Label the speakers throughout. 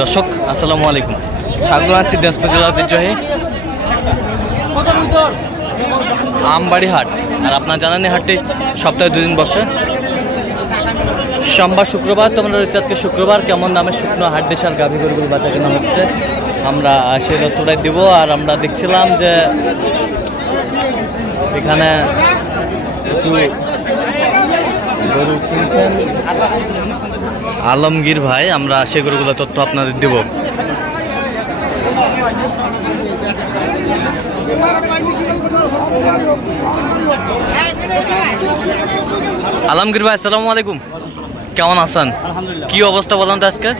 Speaker 1: দর্শক, আসসালামু আলাইকুম। স্বাগত আছি জেলার ঐতিহ্যবাহী আমবাড়ি হাট আর আপনার জানানি হাটটি সপ্তাহে দুদিন বসে। সোমবার শুক্রবার, তোমরা রয়েছে আজকে শুক্রবার। কেমন দামে শুকনো হাট দেশার গাভী গরুগুলো বাচ্চা কেনা হচ্ছে? আমরা সেই তথ্যটাই দিব। আর আমরা দেখছিলাম যে এখানে একটু গরু কিনছেন। আলমগীর ভাই আমরা সেই গরুগুলো তথ্য আপনাদের দেব। আলমগীর ভাই আসসালামু আলাইকুম। কেমন আছেন? কি অবস্থা বলেন তো আজকে?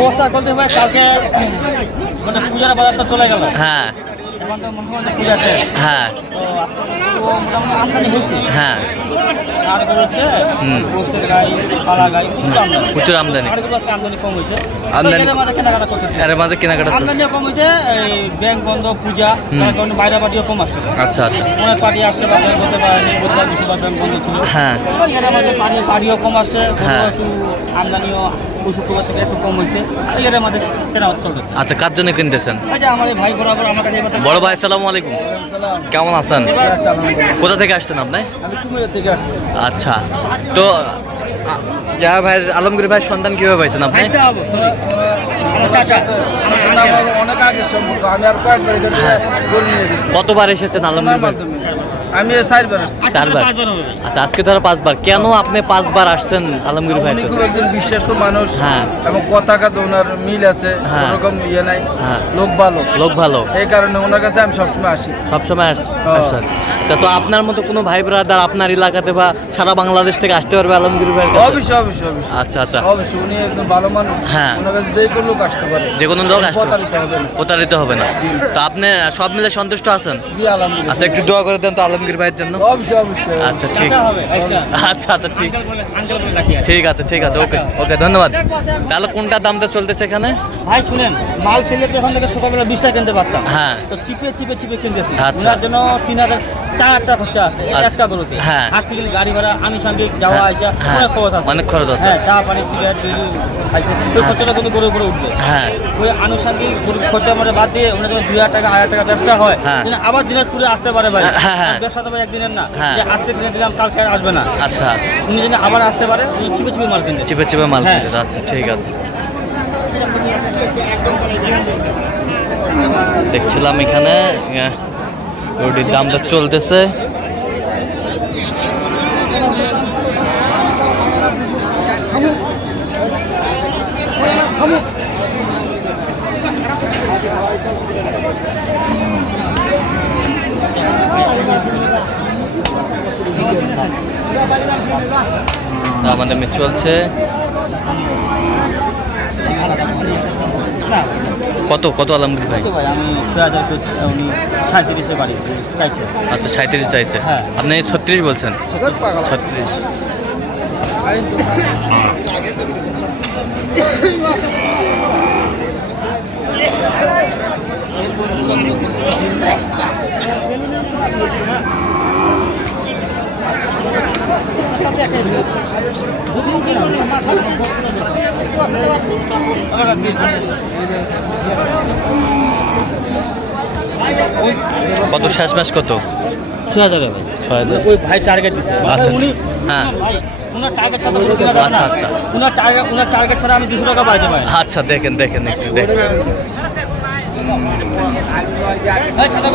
Speaker 2: অবস্থা বলতে ভাই কালকে মানে পূজার বাজারটা চলে গেল।
Speaker 1: হ্যাঁ।
Speaker 2: হয়।
Speaker 1: হ্যাঁ।
Speaker 2: আমদানি প্রচুর আমদানি।
Speaker 1: আমদানি।
Speaker 2: আমদানি
Speaker 1: আমদানি-
Speaker 2: আমদানি মাঝে কেনাকাটা। আমদানিও কম হয়েছে ব্যাংক বন্ধ পূজা বাইরে পার্টিও কম আসছে
Speaker 1: আচ্ছা আচ্ছা।
Speaker 2: অনেক পার্টি আসছে বা ব্যাংক বলতে ব্যাংক বন্ধ ছিল
Speaker 1: হ্যাঁ।
Speaker 2: এর মাঝে পাড়ি পাড়িও কম আসছে। একটু আমদানিও শুক্রবার থেকে একটু কম হয়েছে এই এর মাঝে কেনা চলতেছে
Speaker 1: আচ্ছা কার জন্য কিনতেছেন?
Speaker 2: আমার ভাই বরাবর আমার কাছে
Speaker 1: বড় ভাই আসসালামু আলাইকুম। কেমন আছেন? কোথা থেকে আসছেন আপনি?
Speaker 2: আমি কুমিল্লা থেকে আসছি।
Speaker 1: আচ্ছা। তো যা ভাই আলমগীর ভাই সন্তান কীভাবে পাইছেন আপনি?
Speaker 3: গেছি।
Speaker 1: কতবার এসেছেন আলমগীর ভাই?
Speaker 3: আমি চারবার আসছি।
Speaker 1: চারবার। আচ্ছা আজকে ধরো পাঁচবার। কেন আপনি পাঁচবার আসছেন আলমগীর ভাই
Speaker 3: খুব একজন বিশ্বস্ত মানুষ
Speaker 1: হ্যাঁ।
Speaker 3: এবং কথা কাজে ওনার মিল আছে
Speaker 1: হ্যাঁ।
Speaker 3: ওরকম ইয়ে নাই।
Speaker 1: হ্যাঁ।
Speaker 3: লোক ভালো।
Speaker 1: লোক ভালো।
Speaker 3: এই কারণে ওনার কাছে আমি সবসময় আসি।
Speaker 1: সবসময় আস-। আচ্ছা তো আপনার মতো কোনো ভাই ব্রাদার আপনার এলাকাতে বা সারা বাংলাদেশ থেকে আসতে পারবে আলমগীর ভাই
Speaker 3: অবশ্যই অবশ্যই অবশ্যই।
Speaker 1: আচ্ছা আচ্ছা।
Speaker 3: অবশ্যই উনি একজন ভালো মানুষ।
Speaker 1: হ্যাঁ।
Speaker 3: ওনার কাছে যে কোনো লোক আসতে পারে।
Speaker 1: যে কোনো লোক আসতে পারে।
Speaker 3: প্রতারিত হবে না।
Speaker 1: প্রতারিত হবে না। তো আপনি সব মিলে সন্তুষ্ট আছেন?
Speaker 3: জি আলহামদুলিল্লাহ।
Speaker 1: আচ্ছা একটু দোয়া করে দেন তো আলমগীর ভাইয়ের জন্য? আচ্ছা ঠিক। আচ্ছা আচ্ছা ঠিক। ঠিক আছে ঠিক আছে ওকে ওকে ধন্যবাদ। তাহলে কোনটা দামটা চলতেছে এখানে?
Speaker 2: ভাই শুনেন মাল কিনলে তো এখন থেকে সকালবেলা বিশটা কিনতে পারতাম।
Speaker 1: হ্যাঁ।
Speaker 2: তো চিপে চিপে চিপে কিনতেছি।
Speaker 1: আচ্ছা।
Speaker 2: জন্য তিন হাজার চার হাজার খরচা আছে।
Speaker 1: আচ্ছা।
Speaker 2: একটা গরুতে।
Speaker 1: হ্যাঁ।
Speaker 2: আর্টিকেল গাড়ি ভাড়া আনুষঙ্গিক যাওয়া
Speaker 1: হ্যাঁ,
Speaker 2: আসা
Speaker 1: হ্যাঁ,
Speaker 2: অনেক খরচ আছে।
Speaker 1: অনেক খরচ আছে।
Speaker 2: হ্যাঁ চা পানি সিগারেট ওই খরচাটা কিন্তু উপরে উঠবে।
Speaker 1: হ্যাঁ।
Speaker 2: ওই আনুষঙ্গিক গরু খরচা মানে বাদ দিয়ে ওনার যখন দুই হাজার টাকা হাজার টাকা ব্যবসা হয়।
Speaker 1: হ্যাঁ।
Speaker 2: কিন্তু আবার দিনাজপুরে আসতে পারে ভাই।
Speaker 1: হ্যাঁ, হ্যাঁ।
Speaker 2: ব্যবসা তো ভাই একদিনের না। যে আজকে কিনে দিলাম কালকে আর আসবে না।
Speaker 1: আচ্ছা।
Speaker 2: উনি যদি আবার আসতে পারে উনি চিপে চিপে মাল কিনতে
Speaker 1: চিপে চিপে মাল। কিনতে আচ্ছা ঠিক আছে। দেখছিলাম এখানে আহ, গরুটির দামটা চলতেছে। আমাদের মেয়ে চলছে। কত কত আলমগীর ভাই? আচ্ছা সাঁত্রিশ চাইছে।
Speaker 2: হ্যাঁ।
Speaker 1: আপনি ছত্রিশ বলছেন? ছত্রিশ। কত? শেষ মাস কত?
Speaker 2: ছয় হাজারে ভাই
Speaker 1: ছয় হাজার।
Speaker 2: ওই ভাই টার্গেট দিচ্ছে
Speaker 1: আচ্ছা, হ্যাঁ।
Speaker 2: উনার টার্গেট ছাড়া
Speaker 1: আচ্ছা, আচ্ছা।
Speaker 2: উনার টার্গেট উনার টার্গেট ছাড়া আমি দুশো টাকা পাইতে পারি
Speaker 1: আচ্ছা দেখেন দেখেন একটু দেখেন।
Speaker 2: এই ছাতা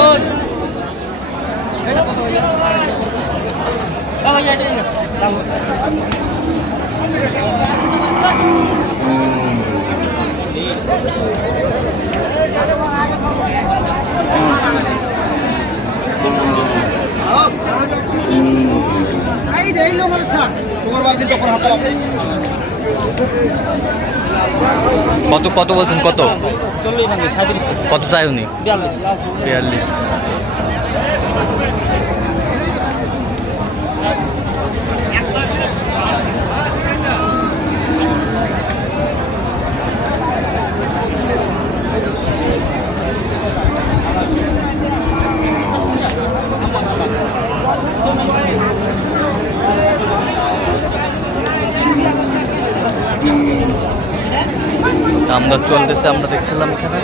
Speaker 2: কত
Speaker 1: কত বলছেন কত? কত চাই উনি?
Speaker 2: বিয়াল্লিশ।
Speaker 1: Thank you. দাম দর চলতেছে, আমরা দেখছিলাম এখানে।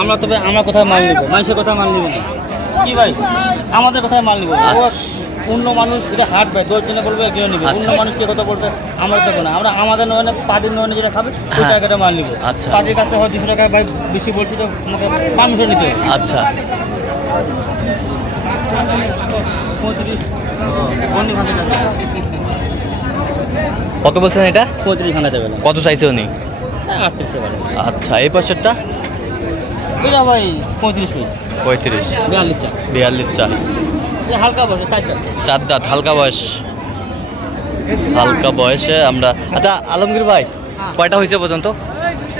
Speaker 2: আমরা তবে, আমরা কোথায় মাল নিব? মানুষের কোথায় মাল নিব? কি ভাই? আমাদের কোথায় মাল নিব?
Speaker 1: আচ্ছা।
Speaker 2: অন্য মানুষ এটা হাট ভাই দশ জনে বলবে একজনে নিবে। অন্য
Speaker 1: আচ্ছা।
Speaker 2: মানুষকে কথা বলতে আমরা দেবো না। আমরা আমাদের নয়নে পার্টির নয়নে যেটা খাবে ওই
Speaker 1: হ্যাঁ।
Speaker 2: টাকাটা মাল নিব।
Speaker 1: আচ্ছা।
Speaker 2: পার্টির কাছে হয় দুশো টাকা ভাই বেশি বলছি তো আমাকে পাঁচশো নিতে
Speaker 1: আচ্ছা।
Speaker 2: পঁয়ত্রিশ।
Speaker 1: কত বলছেন এটা?
Speaker 2: পঁয়ত্রিশ ভাঙা যাবে
Speaker 1: কত চাইছে উনি?
Speaker 2: হ্যাঁ, আটত্রিশশো
Speaker 1: আচ্ছা এই পাশেরটা?
Speaker 2: এটা ভাই পঁয়ত্রিশ
Speaker 1: পঁয়ত্রিশ।
Speaker 2: বিয়াল্লিশ চা
Speaker 1: বিয়াল্লিশ চার। চার দাঁত। হালকা বয়স। হালকা বয়সে আমরা আচ্ছা আলমগীর ভাই কয়টা হয়েছে পর্যন্ত?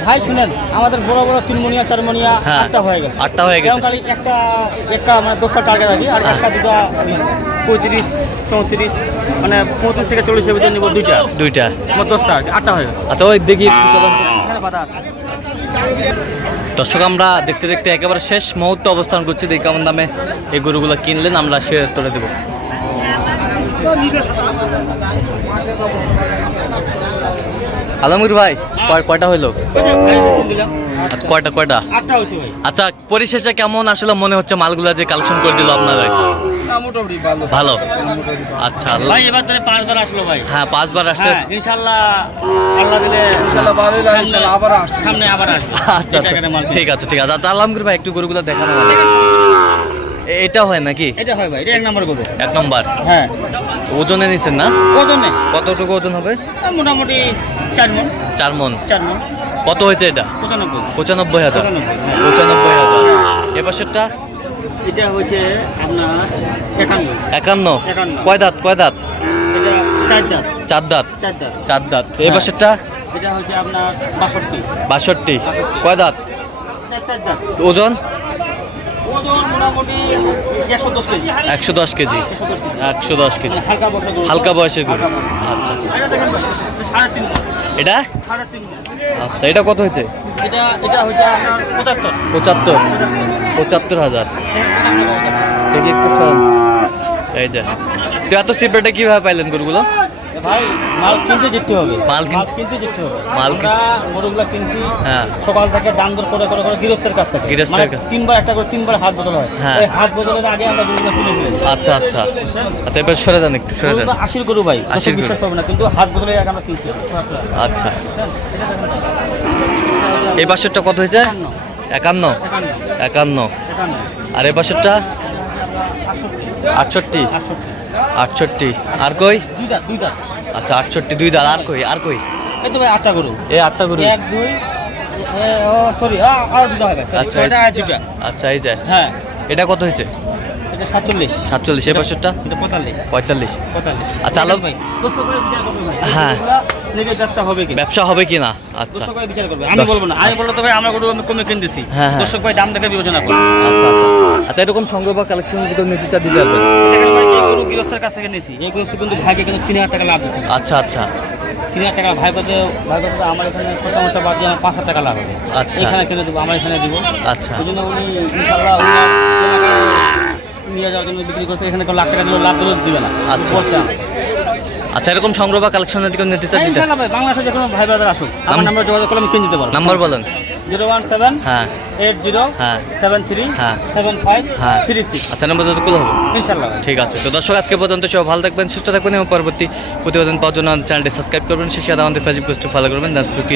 Speaker 2: ভাই শুনেন আমাদের বড় বড় তিন মনিয়া চার মনিয়া
Speaker 1: হ্যাঁ।
Speaker 2: আটটা হয়ে গেছে।
Speaker 1: আটটা হয়ে গেছে।
Speaker 2: একটা একটা মানে দশটা টার্গেট রাখি আর
Speaker 1: হ্যাঁ।
Speaker 2: একটা দুটা পঁয়ত্রিশ চৌত্রিশ মানে পঁয়ত্রিশ থেকে চল্লিশের ভিতরে নিব দুইটা।
Speaker 1: দুইটা।
Speaker 2: আমার দশটা আটটা হয়ে গেছে।
Speaker 1: আচ্ছা ওই দেখি
Speaker 2: বাধা।
Speaker 1: দর্শক আমরা দেখতে দেখতে একেবারে শেষ মুহূর্তে অবস্থান করছি। দেখি কেমন দামে এই গরুগুলো কিনলেন আমরা সে তুলে দেবো। আলমগীর ভাই কয়- কয়টা হইল। আচ্ছা, কয়টা কয়টা? আচ্ছা পরিশেষে কেমন আসলে মনে হচ্ছে মালগুলা যে কালেকশন করে দিল আপনারা
Speaker 3: মোটামুটি ভালো।
Speaker 1: ভালো। আচ্ছা আল্লাহ-
Speaker 2: ভাই এবার ধরে পাঁচবার আসলো ভাই।
Speaker 1: হ্যাঁ পাঁচবার আসছে।
Speaker 2: হ্যাঁ আল্লাহ দিলে
Speaker 3: ইনশাল্লাহ ভালোই লাগে, আবার আসবে।
Speaker 2: সামনে আবার আসবে।
Speaker 1: আচ্ছা
Speaker 2: এই টাকাটা মাল
Speaker 1: আচ্ছা ঠিক আছে ঠিক আছে। আচ্ছা আলমগীর ভাই একটু গরুগুলো দেখানো এটা হয় নাকি?
Speaker 2: এটা হয় ভাই এটা এক নম্বর করব
Speaker 1: এক নম্বর?
Speaker 2: হ্যাঁ।
Speaker 1: ওজনে নিছেন না?
Speaker 2: ওজন।
Speaker 1: কতটুকু ওজন হবে?
Speaker 2: মোটামুটি চার মন।
Speaker 1: চার মন।
Speaker 2: চার মন।
Speaker 1: কত হয়েছে এটা?
Speaker 2: পঁচানব্বই।
Speaker 1: পঁচানব্বই হাজার।
Speaker 2: পঁচানব্বই, হ্যাঁ।
Speaker 1: হাজার। এপাশেরটা
Speaker 2: এটা হচ্ছে আপনার একান্ন।
Speaker 1: একান্ন। কয় দাঁত? কয় দাঁত?
Speaker 2: চার দাঁত।
Speaker 1: চার দাঁত?
Speaker 2: চার দাঁত।
Speaker 1: চার দাঁত।
Speaker 2: হ্যাঁ। এটা হচ্ছে আপনার বাষট্টি।
Speaker 1: বাষট্টি। কয় দাঁত? ওজন?
Speaker 2: একশো দশ কেজি।
Speaker 1: একশো দশ কেজি।
Speaker 2: হালকা
Speaker 1: বয়সের গরু। আচ্ছা।
Speaker 2: এটা।
Speaker 1: আচ্ছা এটা কত হয়েছে?
Speaker 2: এটা এটা হচ্ছে আপনার পঁচাত্তর।
Speaker 1: পঁচাত্তর। পঁচাত্তর হাজার। দেখি একটু এই যে। তো এত সিপ্রেটে কীভাবে পাইলেন গরুগুলো?
Speaker 2: ভাই মাল কিনতে যেতে হবে।
Speaker 1: মাল কিন-
Speaker 2: কিনতে যেতে হবে।
Speaker 1: মাল
Speaker 2: কিনছি।
Speaker 1: হ্যাঁ।
Speaker 2: সকাল থেকে দাম দর করে করে করে গৃহস্থের কাছ থেকে।
Speaker 1: গৃহস্থের
Speaker 2: মানে তিনবার একটা করে তিনবার হাত বদল হয়। হাত বদলের আগে আমরা গরুগুলা কিনে ফেলেছি
Speaker 1: আচ্ছা আচ্ছা। আচ্ছা এবার সরে যান একটু সরে
Speaker 2: আশির গরু ভাই
Speaker 1: আশির
Speaker 2: আশির বিশ্বাস পাবে না কিন্তু হাত বদলের আগে আমরা কিনছি।
Speaker 1: আচ্ছা। এই পাশেরটা কত হয়েছে?
Speaker 2: একান্ন।
Speaker 1: একান্ন? আর এই পাশেরটা?
Speaker 2: আটষট্টি।
Speaker 1: আটষট্টি। আর কই? আচ্ছা আটষট্টি দুই দাঁত। আর কই? আর কই?
Speaker 2: এই তো ভাই আটটা গরু।
Speaker 1: এই আটটা গরু।
Speaker 2: এক দুই সরি
Speaker 1: আচ্ছা, আচ্ছা এই যায়
Speaker 2: হ্যাঁ।
Speaker 1: এটা কত হয়েছে?
Speaker 2: সাতচল্লিশ।
Speaker 1: সাতচল্লিশ এই পাশেরটা
Speaker 2: এটা পঁয়তাল্লিশ।
Speaker 1: পঁয়তাল্লিশ। আচ্ছা,
Speaker 2: ভাই ভাই ভাই
Speaker 1: হ্যাঁ।
Speaker 2: ব্যবসা হবে কি
Speaker 1: ব্যবসা হবে কি না আচ্ছা।
Speaker 2: দর্শক ভাই বিচার করবে। আমি বলব না। আমি বলব তবে আমরা গরু আমি কমে কিনতেছি। দর্শক ভাই দাম দেখে বিবেচনা করবে
Speaker 1: আচ্ছা আচ্ছা। আচ্ছা এরকম সংগ্রহ বা কালেকশন যদি নিতে চা দিতে পারবেন?
Speaker 2: ভাই গরু গৃহস্থের কাছ থেকে নিয়েছি এই গরু কিন্তু ভাইকে কিন্তু তিন হাজার টাকা লাভ দিচ্ছে
Speaker 1: আচ্ছা আচ্ছা।
Speaker 2: তিন হাজার টাকা ভাই কত ভাই কত আমার এখানে কত বাদ দিয়ে আমার পাঁচ হাজার টাকা লাভ হবে।
Speaker 1: আচ্ছা।
Speaker 2: এখানে কিনে দেবো আমার এখানে দিব।
Speaker 1: আচ্ছা।
Speaker 2: ওই জন্য উনি ইনশাল্লাহ উনার এলাকায় নিয়ে যাওয়ার জন্য বিক্রি করছে এখানে লাখ টাকা দিলেও লাভ দিলেও দিবে না।
Speaker 1: আচ্ছা। আচ্ছা এরকম সংগ্রহ বা কালেকশন নিতে
Speaker 2: ভাই বাংলাদেশে যে কোনো ভাই ব্রাদার আসুক আমার নাম্বার যোগাযোগ করলে আমি কিনে দিতে পারব।
Speaker 1: নাম্বার বলেন।
Speaker 2: জিরো ওয়ান সেভেন
Speaker 1: হ্যাঁ।
Speaker 2: এইট জিরো
Speaker 1: হ্যাঁ।
Speaker 2: সেভেন থ্রি
Speaker 1: হ্যাঁ।
Speaker 2: সেভেন ফাইভ
Speaker 1: হ্যাঁ।
Speaker 2: Three six.
Speaker 1: আচ্ছা নাম্বার যতগুলো হবে?
Speaker 2: ইনশাল্লাহ
Speaker 1: ঠিক আছে। তো দর্শক আজকে পর্যন্ত সব ভালো থাকবেন সুস্থ থাকবেন এবং পরবর্তী প্রতিবেদন পাওয়ার জন্য চ্যানেলটি সাবস্ক্রাইব করবেন। সাথে আমাদের ফেসবুক পেজটি ফলো করবেন। ডান্স বুক